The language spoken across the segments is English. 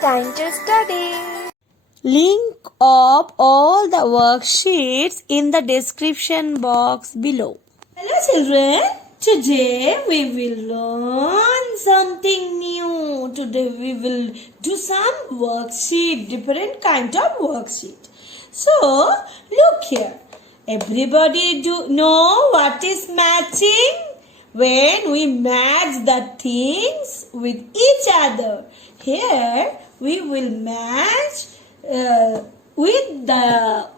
Time to study. Link of all the worksheets in the description box below. Hello children, today we will learn something new. Today we will do some worksheet, different kind of worksheet. So look here. Everybody do know what is matching? When we match the things with each other. Here we will match with the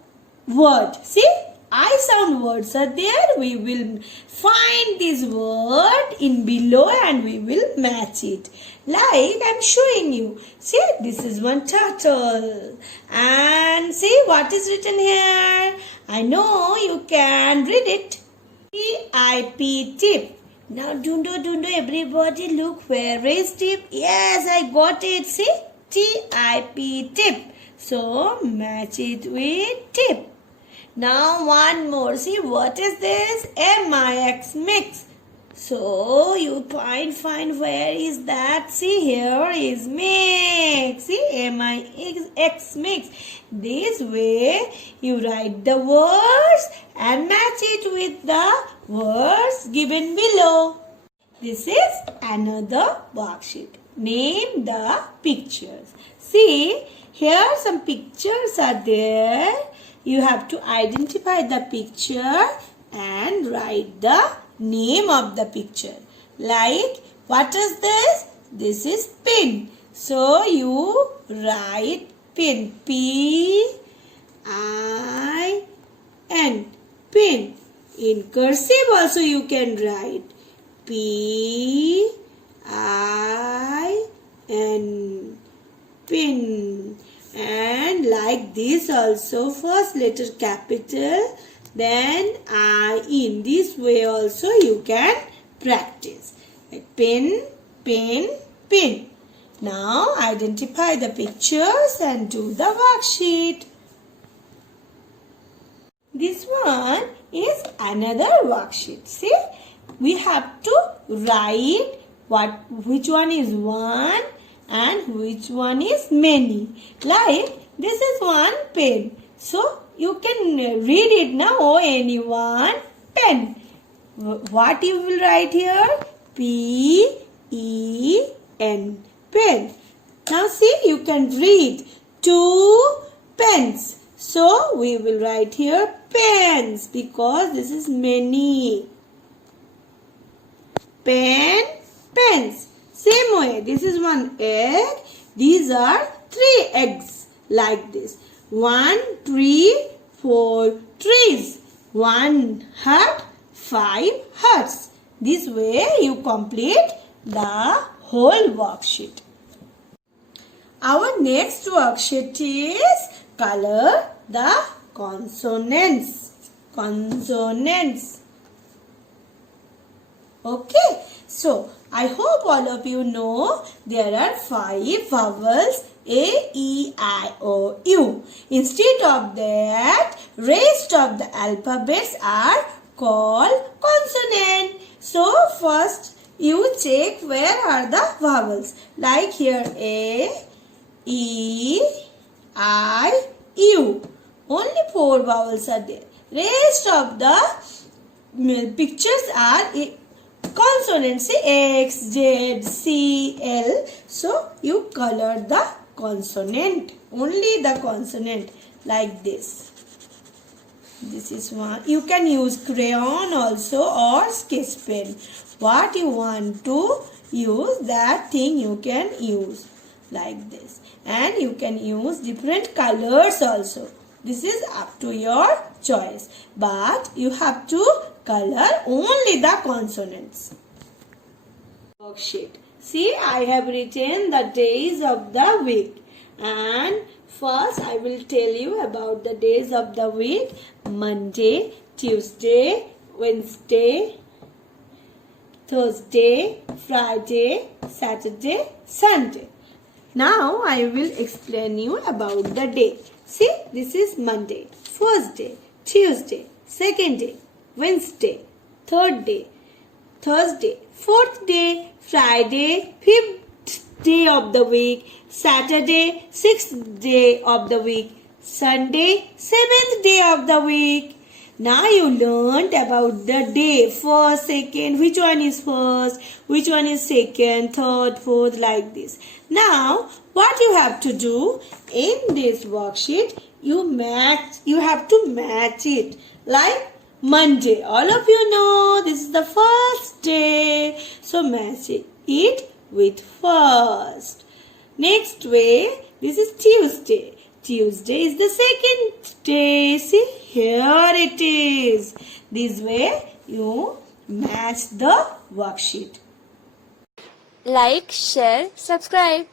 word. See, I sound words are there. We will find this word in below and we will match it. Like I'm showing you. See, this is one turtle. And see what is written here. I know you can read it. T-I-P, tip. Now, dundo, everybody look, where is tip? Yes, I got it. See? T-I-P, tip. So, match it with tip. Now, one more. See, what is this? M-I-X, mix. So, you find where is that? See, here is mix. See, M-I-X, mix. This way, you write the words and match it with the words given below. This is another worksheet. Name the pictures. See, here some pictures are there. You have to identify the picture and write the name of the picture. Like, what is this? This is pin. So, you write pin. P-I-N. Pin. In cursive also you can write P-I-N. Pin. And like this also, first letter capital, then I. In this way also you can practice. Like pin, pin, pin. Now identify the pictures and do the worksheet. This one is another worksheet. See, we have to write which one is one and which one is many. Like this is one pen. So you can read it now. Oh, anyone pen. What you will write here? P-E-N. Pen. Now see, you can read two pens. So we will write here pens because this is many. Pen, pens. Same way, this is one egg. These are 3 eggs like this. 1 tree, 4 trees. 1 hut, 5 huts. This way you complete the whole worksheet. Our next worksheet is color the consonants. Consonants. Okay. So, I hope all of you know there are 5 vowels A, E, I, O, U. Instead of that, rest of the alphabets are called consonant. So, first you check where are the vowels. Like here A, E, I, U. Only 4 vowels are there. Rest of the pictures are consonants. X, Z, C, L. So you color the consonant. Only the consonant like this. This is one. You can use crayon also or sketch pen. What you want to use, that thing you can use like this. And you can use different colors also. This is up to your choice. But you have to color only the consonants. Worksheet. See, I have written the days of the week. And first I will tell you about the days of the week. Monday, Tuesday, Wednesday, Thursday, Friday, Saturday, Sunday. Now I will explain you about the day. See, this is Monday, first day, Tuesday, second day, Wednesday, third day, Thursday, fourth day, Friday, fifth day of the week. Saturday, 6th day of the week. Sunday, 7th day of the week. Now you learned about the day. First, second, which one is first, which one is second, third, fourth, like this. Now, what you have to do in this worksheet, you have to match it. Like Monday, all of you know this is the first day, so match it with first. Next way, this is Tuesday. Tuesday is the second day. See, here it is. This way you match the worksheet. Like, share, subscribe.